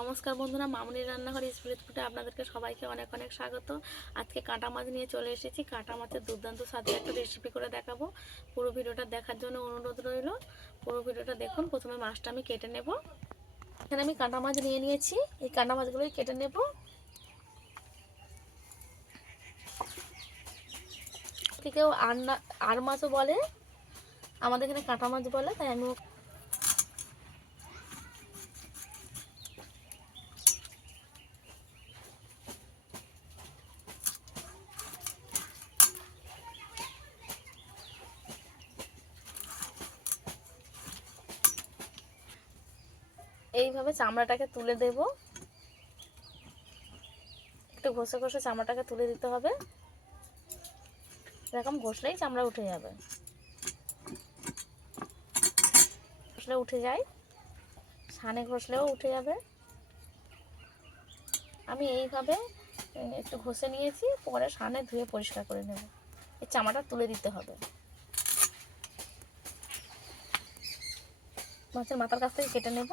নমস্কার বন্ধুরা মামুনি রান্নাঘর স্প্রিট ফুটে আপনাদেরকে সবাইকে অনেক অনেক স্বাগত। আজকে কাঁটা মাছ নিয়ে চলে এসেছি। কাঁটা মাছের দুর্দান্ত স্বাদের একটা রেসিপি করে দেখাবো। পুরো ভিডিওটা দেখার জন্য অনুরোধ রইল। পুরো ভিডিওটা দেখুন। প্রথমে মাছটা আমি কেটে নেব। এখানে আমি কাঁটা মাছ নিয়ে নিয়েছি। এই কাঁটা মাছগুলোই কেটে নেব। কেউ আর মাছও বলে। আমাদের এখানে কাঁটা মাছ বলে, তাই আমি এইভাবে চামড়াটাকে তুলে দেব। একটু ঘষে ঘষে চামড়াটাকে তুলে দিতে হবে। এরকম ঘষলেই চামড়া উঠে যাবে। ঘষলে উঠে যায় সানে ঘষলেও উঠে যাবে। আমি এইভাবে একটু ঘষে নিয়েছি, পরে সানে ধুয়ে পরিষ্কার করে নেব। এই চামড়াটা তুলে দিতে হবে। মাছের মাথার কাছ থেকে কেটে নেব।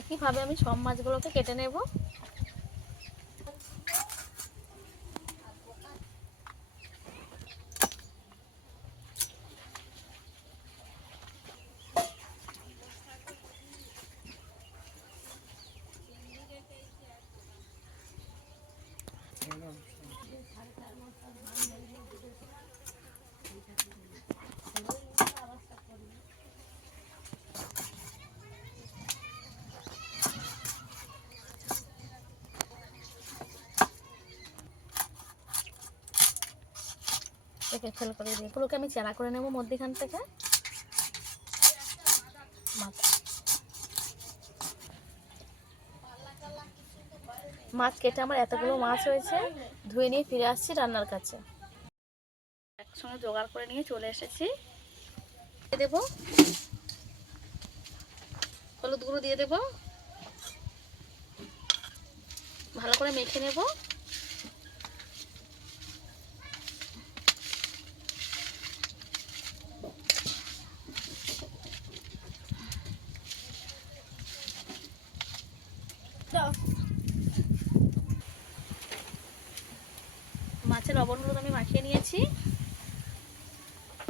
একইভাবে আমি সব মাছগুলোকে কেটে নেব। একে ফেল করে দিই এগুলোকে আমি চেরা করে নেব মধ্যখান থেকে। মাছ কেটে আমার এতগুলো মাছ হয়েছে, ধুয়ে নিয়ে ফিরে আসছি রান্নার কাছে। একসঙ্গে জোগাড় করে নিয়ে চলে এসেছি। দেবো। হলুদ গুঁড়ো দিয়ে দেবো। ভালো করে মেখে নেব। মাছের লবণগুলো আমি মাখিয়ে নিয়েছি।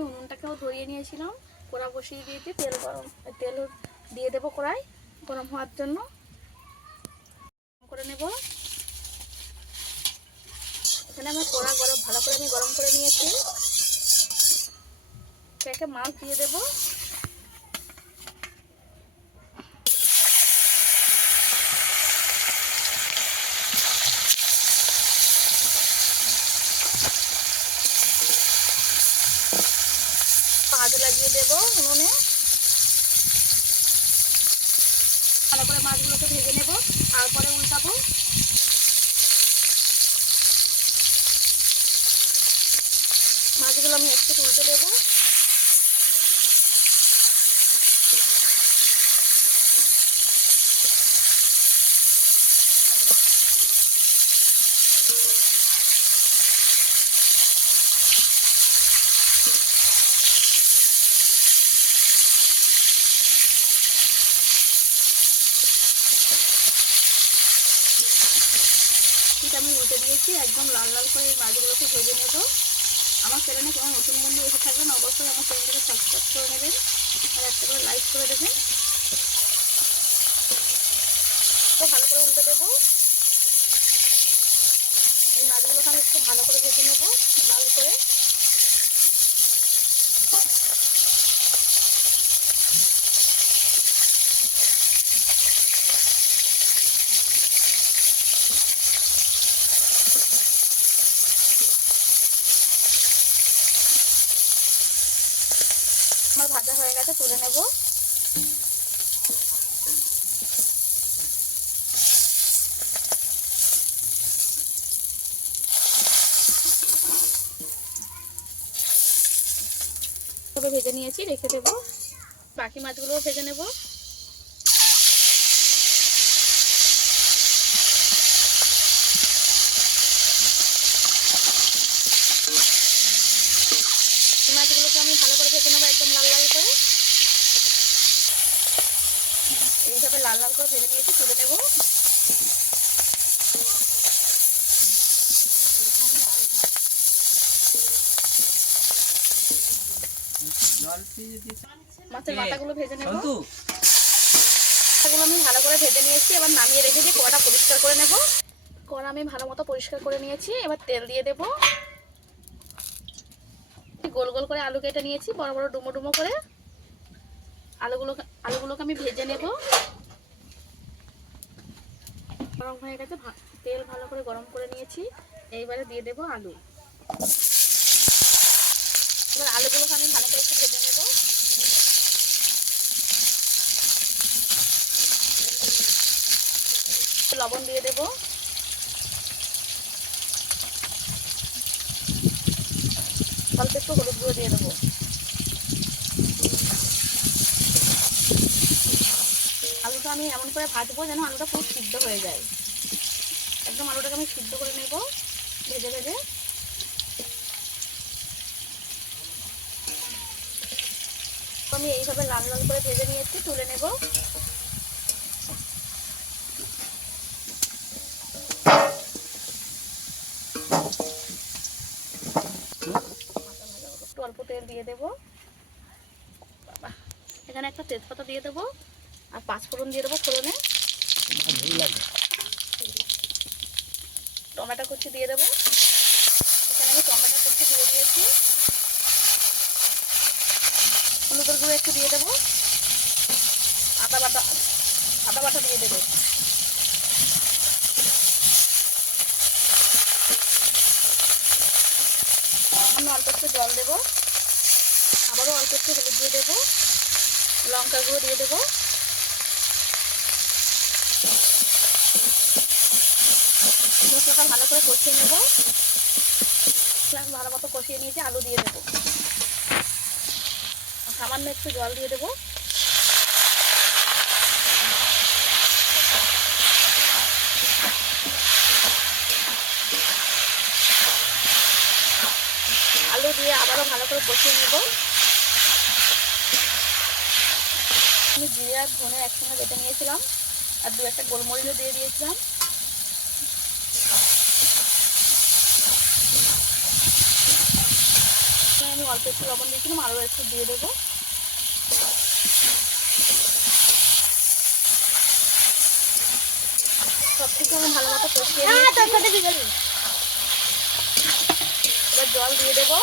উনুনটাকেও ধরিয়ে নিয়েছিলাম। কড়া বসিয়ে দিয়েছি তেল গরম, তেল দিয়ে দেবো কড়াই গরম হওয়ার জন্য। করে নেব। এখানে আমার কড়া গরম, ভালো করে আমি গরম করে নিয়েছি। একে মাছ দিয়ে দেবো। পাঁচ লাগিয়ে দেবো উনুনে। ভালো করে মাছগুলোকে ভেজে নেব, তারপরে উল্টাবো। মাছগুলো আমি একটু উল্টে দেবো। আমি উল্টে দিয়েছি, একদম লাল লাল করে এই মাছগুলোকে ভেজে নেব। আমার চ্যানেলে কোনো নতুন বন্ধু এসে থাকবেন অবশ্যই আমার চ্যানেলটাকে সাবস্ক্রাইব করে নেবেন আর একটা করে লাইক করে দেবেন। ভালো করে উল্টে দেবো। এই মাছগুলোকে আমি একটু ভালো করে ভেজে নেব, লাল করে। আমার ভাজা হয়ে গেছে তুলে নেব। ভেজে নিয়েছি রেখে দেবো। বাকি মাছগুলোও ভেজে নেব। করে ভেজে নিয়েছি তুলে নেব। মাছের মাথাগুলো ভেজে নেব। মাথাগুলো আমি ভালো করে ভেজে নিয়েছি এবার নামিয়ে রেখেছি কড়াটা পরিষ্কার করে নেব। কড়া আমি ভালো মতো পরিষ্কার করে নিয়েছি এবার তেল দিয়ে দেব। গোল গোল করে আলু কেটে নিয়েছি বড় বড় ডুমো ডুমো করে। আলুগুলো আলুগুলোকে আমি ভেজে নেব। গরম হয়ে গেছে তেল ভালো করে গরম করে নিয়েছি। এইবারে দিয়ে দেব আলু। এবার আলুগুলোকে আমি ভালো করে একটু ভেজে নেব। লবণ দিয়ে দেব। অল্প একটু হলুদ গুঁড়ো দিয়ে দেবো। আলুটা আমি এমন করে ভাজবো যেন আলুটা পুরো সিদ্ধ হয়ে যায়। একদম আলুটাকে আমি সিদ্ধ করে নেব, ভেজে ভেজে। আমি এইভাবে লাল লাল করে ভেজে নিয়েছি, তুলে নেব। অল্প তেল দিয়ে দেবো। বাবা এখানে একটা তেজপাতা দিয়ে দেবো। আর পাঁচ ফোড়ন দিয়ে দেবো ফোড়নে। টমেটো কুচি দিয়ে দেবো। এখানে আমি টমেটো কুচি দিয়ে দিয়েছি। হলুদের গুঁড়ো একটু দিয়ে দেবো। আদা বাটা আদা বাটা দিয়ে দেবো। আমি অল্প একটু জল দেবো। আবারও অল্প একটু হলুদ দিয়ে দেবো। লঙ্কা গুঁড়ো দিয়ে দেবো। মশলাটা ভালো করে কষিয়ে নেব। ভালো মতো কষিয়ে নিয়েছি, আলু দিয়ে দেবো। সামান্য একটু জল দিয়ে দেবো। আলু দিয়ে আবারও ভালো করে কষিয়ে নেব। আমি জিরে আর ধনে একসঙ্গে বেটে নিয়েছিলাম। আর দু একটা গোলমরিচও দিয়ে দিয়েছিলাম। আমি অল্প একটু লবণ দিয়েছিলাম আরও একটু দিয়ে দেবো। সব কিছু আমি ভালো মতো কষিয়ে এবার জল দিয়ে দেবো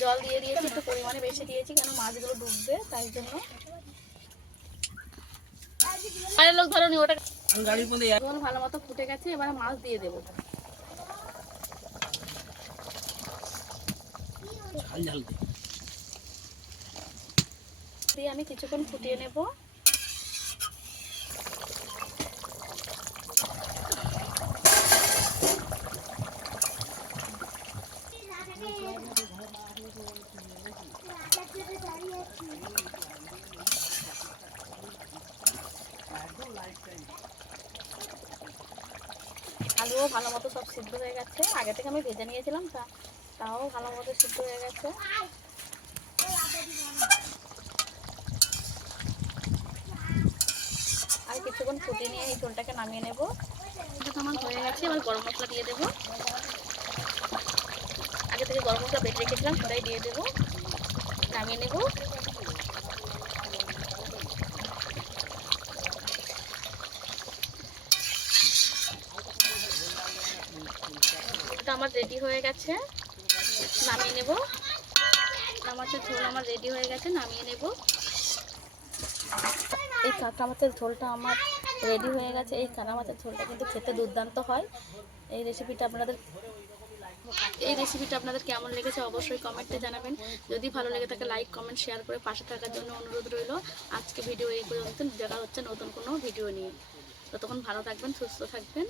জল দিয়ে দিয়েছি পরিমাণে বেশি দিয়েছি কেন মাছগুলো ডুববে তাই জন্য। আরে লোক ধরো নি ওটা গাড়ির মধ্যে এখন ভালো মতো ফুটে গেছে এবার মাছ দিয়ে দেবো। দিয়ে আমি কিছুক্ষণ ফুটিয়ে নেব। ভালো মতো সব সিদ্ধ হয়ে গেছে। আগে থেকে আমি ভেজে নিয়েছিলাম, তা তাও ভালো মতো সিদ্ধ হয়ে গেছে। আর কিছুক্ষণ ফুটিয়ে নিয়ে এই ঝোলটাকে নামিয়ে নেব। আমার হয়ে গেছে, এবার গরম মশলা দিয়ে দেবো। আগে থেকে গরম মশলা বেটে রেখেছিলাম, সেটাই দিয়ে দেবো। নামিয়ে নেব। আমার রেডি হয়ে গেছে। নামিয়ে নেব। মাছের ঝোল আমার রেডি হয়ে গেছে, নামিয়ে নেব। এই কাঁকড়া মাছের ঝোলটা আমার রেডি হয়ে গেছে। এই কাঁকড়া মাছের ঝোলটা কিন্তু খেতে দুর্দান্ত হয়। এই রেসিপিটা আপনাদের এই রেসিপিটা আপনাদের কেমন লেগেছে অবশ্যই কমেন্টে জানাবেন। যদি ভালো লেগে থাকে লাইক কমেন্ট শেয়ার করে পাশে থাকার জন্য অনুরোধ রইল। আজকে ভিডিও এই পর্যন্ত। দেখা হচ্ছে নতুন কোনো ভিডিও নিয়ে। ততক্ষণ ভালো থাকবেন, সুস্থ থাকবেন।